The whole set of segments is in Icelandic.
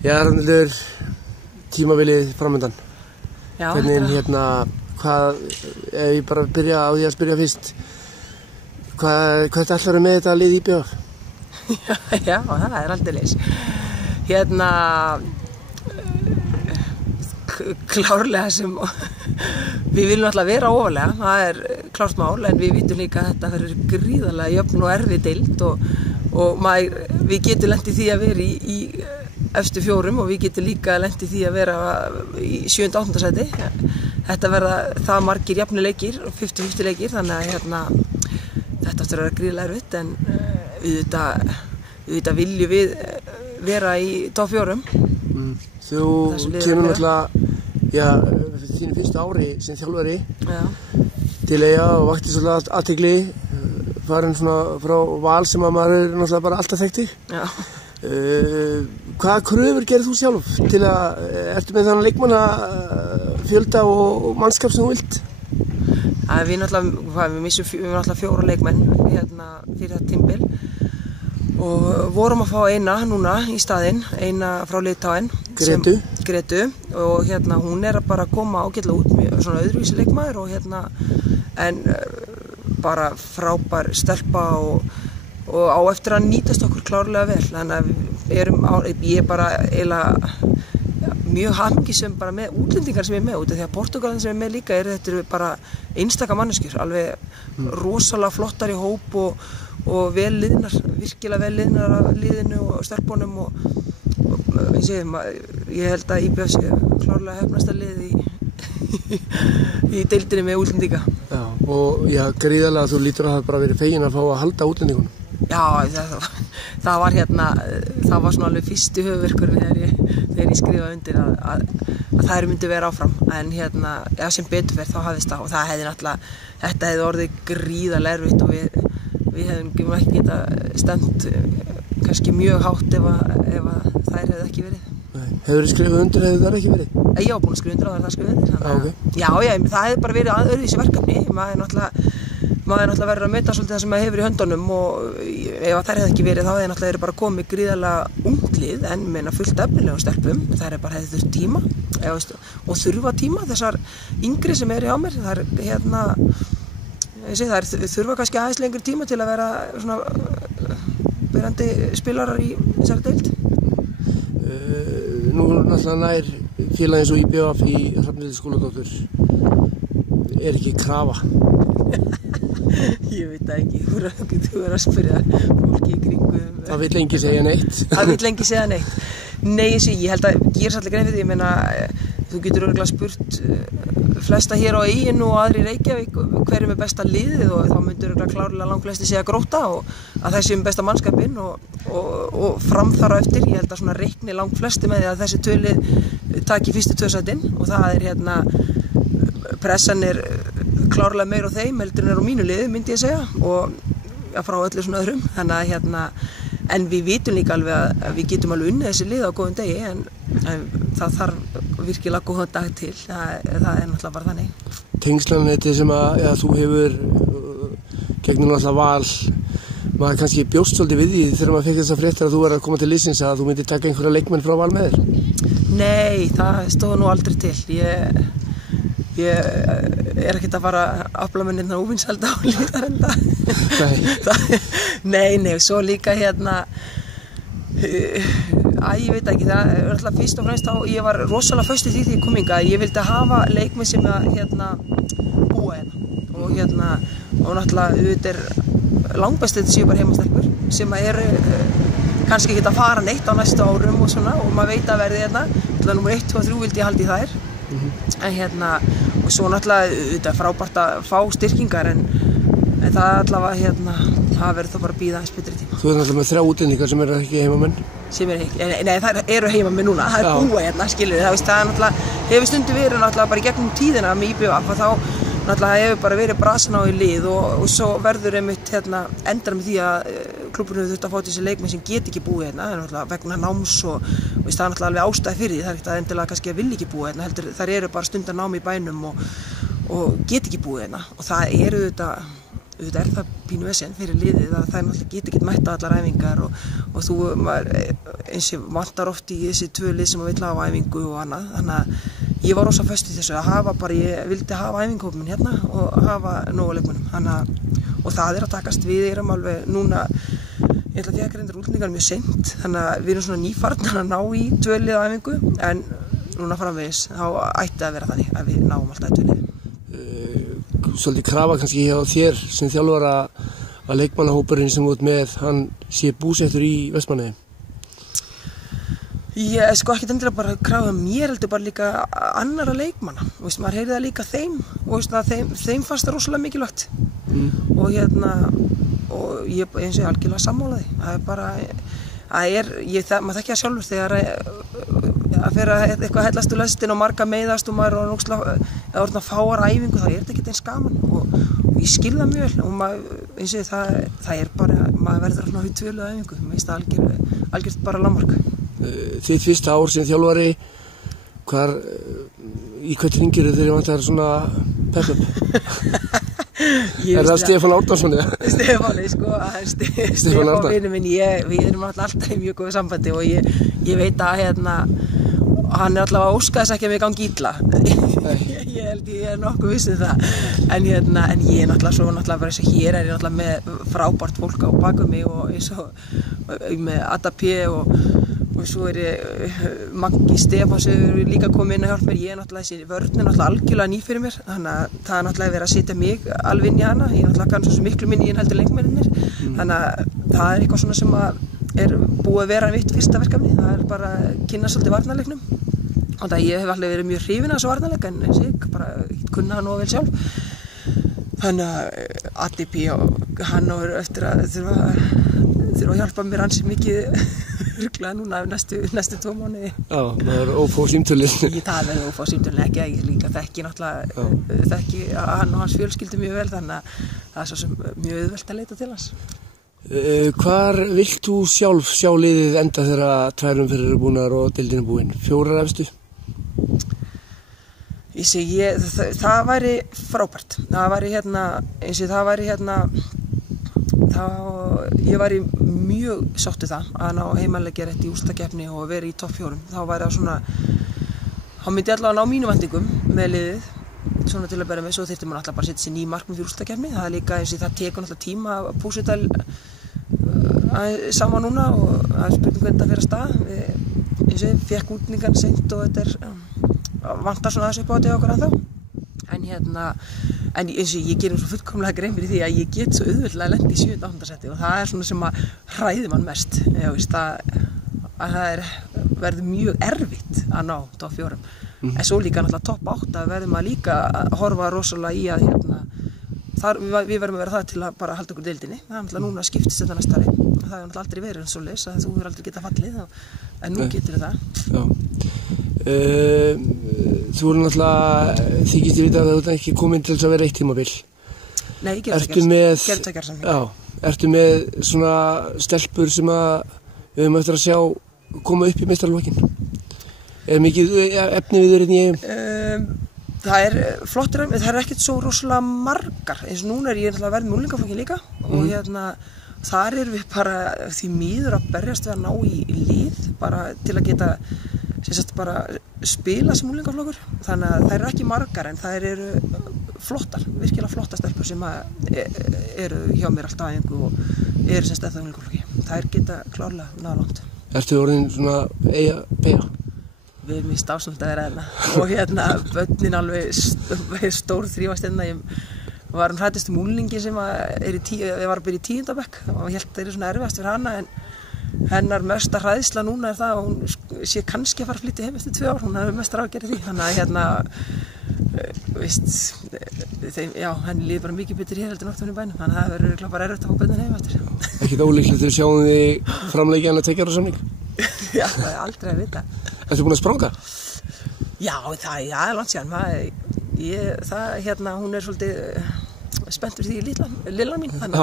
Já, Rafnhildur, tímabilið framöndan. Já, Hvernig, hvað, ef ég bara byrja á því að spyrja fyrst, hvað ætlarðu með þetta lið IBF? Já, það aldeilis. Klárlega sem við viljum alltaf vera ofalega, það klárt mál, en við vitum líka að þetta verður gríðarlega jöfn og erfið deild og við getum lent í því að vera í efstu fjórum og við getum líka lent í því að vera í 7. og 8. sæti. Þetta verða það margir jafnir leikir, 50-50 leikir, þannig að þetta aftur að vera gríðarlega erfitt, en auðvitað viljum við vera í topp 4. Þú kemur náttúrulega, þínu fyrstu ári sem þjálfari til Eyja og vakti svolítið athygli, farin svona frá Val sem að maður náttúrulega bara alltaf þekkti. Já. Hvaða kröfur gerir þú sjálf til að, ertu með þannig leikmannafjölda og mannskap sem þú vilt? Við náttúrulega 4 leikmenn fyrir þetta tímabil og vorum að fá eina núna í staðinn, eina frá Litáen, Gretu, og hún bara að koma ágætlega út með svona öðruvísi leikmaður og en bara frábær stelpa og á eftir að nýtast okkur klárlega vel, þannig að ég bara eiginlega mjög hamngisum bara með útlendingar sem með út af því að Portugalin sem með líka þetta eru bara einstaka manneskjur, alveg rosalega flottar í hóp og vel liðnar, virkilega vel liðnar af liðinu og stelpunum og ég held að IBF sé klárlega hefnasta lið í deildinni með útlendinga. Já, og gríðarlega þú lítur að það bara verið fegin að fá að halda útlendingunum. Já, það var svona alveg fyrsti höfuðverkurinn þegar ég skrifaði undir að þær myndi vera áfram, en sem betur fer þá hafðist það og það hefði náttúrulega, þetta hefði orðið gríðarlega erfitt og við hefðum ekki getað stefnt kannski mjög hátt ef þær hefði ekki verið. Hefurðu skrifað undir hefði þær ekki verið? Ég var búin að skrifa undir á það skrifað undir. Okay. Já, það hefði bara verið öðruvísi verkefni, maður náttúrulega verður að meta svolítið það sem maður hefur í höndunum og ef þær hefði ekki verið þá hefði náttúrulega verið bara komið gríðarlega unglið en fullt efnilegum stelpum, þær bara hefði þurft tíma og þurfa tíma, þessar yngri sem eru hjá mér, þær þurfa kannski aðeins lengri tíma til að vera svona verandi spilarar í þessari deild. Nú náttúrulega nær félagi eins og IBF í Hrafnhildur Skúladóttur ekki krafa. Ég veit það ekki, þú að spyrja fólki í kringum. Það vill lengi segja neitt. Það vill lengi segja neitt. Nei, ég held að gera svolítið grein fyrir því, þú getur örugglega spurt flesta hér á Eyjunni og aðri í Reykjavík hverjum besta liðið og þá myndur örugglega klárlega langflesti segja Grótta og að þessi besta mannskapinn og fram þar á eftir. Ég held að svona reikni langflesti með því að þessi tvö taki fyrstu 2 sætin og það pressan klárlega meira á þeim heldur en á mínu liði, myndi ég segja, og frá öllu svona öðrum, þannig að en við vitum líka alveg að við getum alveg unnið þessi lið á góðum degi, en það þarf virkilega góðan dag til, það náttúrulega bara þannig. Tengslaneti sem að þú hefur gegnum náttúrulega Val, maður kannski bjóst svolítið við því þegar maður fekk þessar fréttir að þú að koma til liðsins að þú myndir taka einhverja leikmenn frá Val með þér? Nei, það stóð nú aldrei til. Ég ekkert að fara að afla með neitt óvinsælda á Hlíðarenda. Nei, svo líka ég veit ekki, það alltaf fyrst og fremst ég var rosalega föst í því ég kom hingað, ég vildi hafa leikmenn sem búa og náttúrulega auðvitað langbest þetta séu bara heimastelpur sem eru kannski ekki að fara neitt á næstu árum og svona og maður veit að verði númer 1, 2 og 3 vildi ég halda í þær. En og svo náttúrulega frábært að fá styrkingar en það allavega það verður þá bara að bíða aðeins betri tíma. Þú náttúrulega með 3 útlendingar sem eru ekki heimamenn? Sem eru ekki, nei það eru heimamenn núna, það búa skilur það náttúrulega hefur stundum verið náttúrulega bara í gegnum tíðina með IBF og þá náttúrulega hefur bara verið brasan á í lið og svo verður einmitt endar með því að klúbburinn hefur þurft að fá til þessi leikmenn sem get ekki búið náttúrulega vegna náms og það náttúrulega alveg ástæði fyrir því, það ekkert að endilega kannski að vilja ekki búið heldur þær eru bara stundar námi í bænum og get ekki búið og það eru þetta auðvitað það pínu vesen fyrir liðið að það náttúrulega geti ekki mætt á allar æfingar og þú, eins og vantar oft í þessi 2 lið sem vill hafa æfingu og annað, þannig að ég var rosa föst í þessu að hafa bara, ég vildi hafa æfingahópinn hérna og hafa nógu leikmönnum, og það að takast, við erum alveg núna, ég ætla að ég reyndar útlendingar mjög seint, þannig að við erum svona nýfarnar að ná í 2 lið á æfingu, en núna framvegis, þá ætti að vera þannig að við náum alltaf 2 lið. Svolítið krafa kannski hjá þér sem þjálfara að leikmannahópurinn sem út með, hann sé búsettur í Vestmannaeyjum? Ég sko ekki endilega bara krafa mér, heldur bara líka annara leikmanna, maður heyrði það líka þeim og þeim fannst það rosalega mikilvægt og ég eins og ég algjörlega sammála því, það er bara maður þekki það sjálfur þegar að fyrir eitthvað hellast úr lestin og marga meiðast og maður er orðin að fáar æfingu, þá þetta ekki eins gaman og ég skil það mjög vel og maður, eins og það er bara, maður verður alltaf í 2 liða æfingu, mér finnst það algjört bara lágmark. Þitt fyrsta ár sem þjálfari, í hvert hringir þegar vantar svona pep-up? Er það Stefán Árnason? Stefán, sko, Stefán vinur minn, við erum alltaf í mjög góðu sambandi og ég veit að hann er allavega að óska þess ekki að mig gangi illa. Ég held ég nokkuð viss það, en ég er náttúrulega bara eins og hér er ég náttúrulega með frábært fólk á baku mig og eins og með Adda P og svo Maggi Stefán sem líka komið inn að hjálpa mér, ég náttúrulega þessi vörn náttúrulega algjörlega ný fyrir mér, þannig að það er náttúrulega verið að setja mig alveg inn í hana, ég náttúrulega kann svo miklu minni en heldur leikmennirnir, þannig að það er eitthvað svona sem er búið að vera mitt fyrsta verkefni, það er bara að kynna svolítið varnarleiknum, og það ég hef alltaf verið mjög hrifin af þessu varnarleik, en eins og ég bara kunna það nógu vel sjálf, þannig að Addi P og hann á eftir að þurfa að hjálpa mér ansi mikið örugglega núna næstu 2 mánuði. Já, það er ófá símtölin. Það er ófá símtölin, ekki að ég líka þekki hann og hans fjölskyldu mjög vel, þannig að það er svo sem mjög auðvelt að leita til hans. Hvar vilt þú sjálf sjá liðið enda þegar 2 umferðir eru búnar og deildin er búin? 4 efstu? Það væri frábært. Ég væri mjög sátt við það að ná heimanleikja rétt í úrslitakeppni og vera í topp 4. Þá væri það svona, þá myndi ég allavega ná mínum væntingum með liðið, svona til að bera með, svo þyrfti maður alltaf bara að setja sér ný markmið fyrir úrslitakeppni. Það er líka eins og það tekur alltaf tíma að púsa þetta saman núna og það er spurning hvernig það fer af stað. Eins og ég fekk útningan seint og þetta vantar svona aðeins upp á þetta okkur ennþá. En eins og ég gerir svo fullkomlega grein fyrir því að ég get svo auðveldlega lent í 7. og 8. seti og það er svona sem að hræðir mann mest. Að það verður mjög erfitt að ná topp 4. En svo líka náttúrulega topp 8 verður maður líka að horfa rosalega í að við verðum að vera það til að bara halda okkur deildinni. Það er náttúrulega núna að skiptist þetta næsta ári. Það er náttúrulega aldrei verið eins og leys að þú hefur aldrei getað fallið, en nú getur það. Þú voru náttúrulega, þykist ég vita að þú ert ekki komin til þess að vera 1 tímabil. Nei, ég gerði það gerðsamning. Já, ertu með svona stelpur sem við höfum eftir að sjá koma upp í meistaralokin? Er mikið efni við þér í eigum? Það er flottir, það er ekkert svo rosalega margar, eins og núna ég náttúrulega verið með unglingaflokkin líka og þar erum við bara því miður að berjast við að ná í lið bara til að geta bara spila sem unglingaflokkur, þannig að það eru ekki margar en það eru flottar, virkilega flottar stelpur sem eru hjá mér alltaf æfingu og eru sem stefða unglingaflokki. Það geta klárlega náða langt. Ertu orðin svona beja? Við erum í stafsvöld að vera og börnin alveg stór þrífast ég var hræddist úlingi sem ég var að byrja í 10. bekk og ég held að það er svona erfiðast fyrir hana en hennar mesta hræðsla núna er það að hún sé kannski að fara að flytja heim eftir 2 ár, hún hefur mest ráðgerð því, þannig að henni líður bara mikið betur hér heldur en í bænum, þannig að það verður bara erfitt að fá börnin heim eftir. Ekkert ólíklegt þegar sjáum þið framleikja hann að 2 ára samning? Já, það er aldrei að vita. Ertu búin að spranga? Já, það er langt síðan, hún er svolítið spennt fyrir því lilla mín, þannig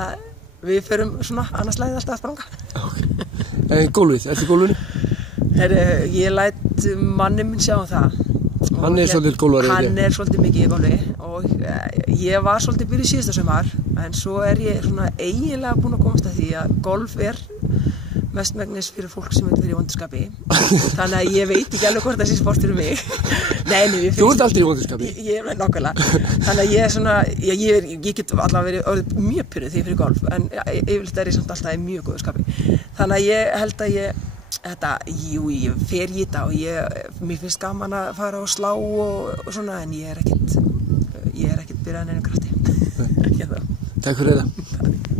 að við förum svona annars lagið alltaf að spranga. Okay. Gólfið, ertu í gólfinu? Ég læt manni minn sjá það. Hann svolítið golfari. Hann svolítið mikið í golfi og ég var svolítið byrjuð síðasta sumar en svo ég svona eiginlega búin að komast að því að golf mestmegnis fyrir fólk sem vil vera í vonduskapi þannig að ég veit ekki alveg hvort það sé sport fyrir mig. Nei, Þú ert aldrei í vonduskapi. Ég nákvæmlega. Þannig að ég get allavega verið mjög pyrruð því fyrir golf en yfirleitt ég samt alltaf í mjög góðu skapi. Þannig að ég held að ég fer í þetta og mér finnst gaman að fara og slá og svona en ég er ekkert byrjað að neina krafti. Takk fyrir þetta.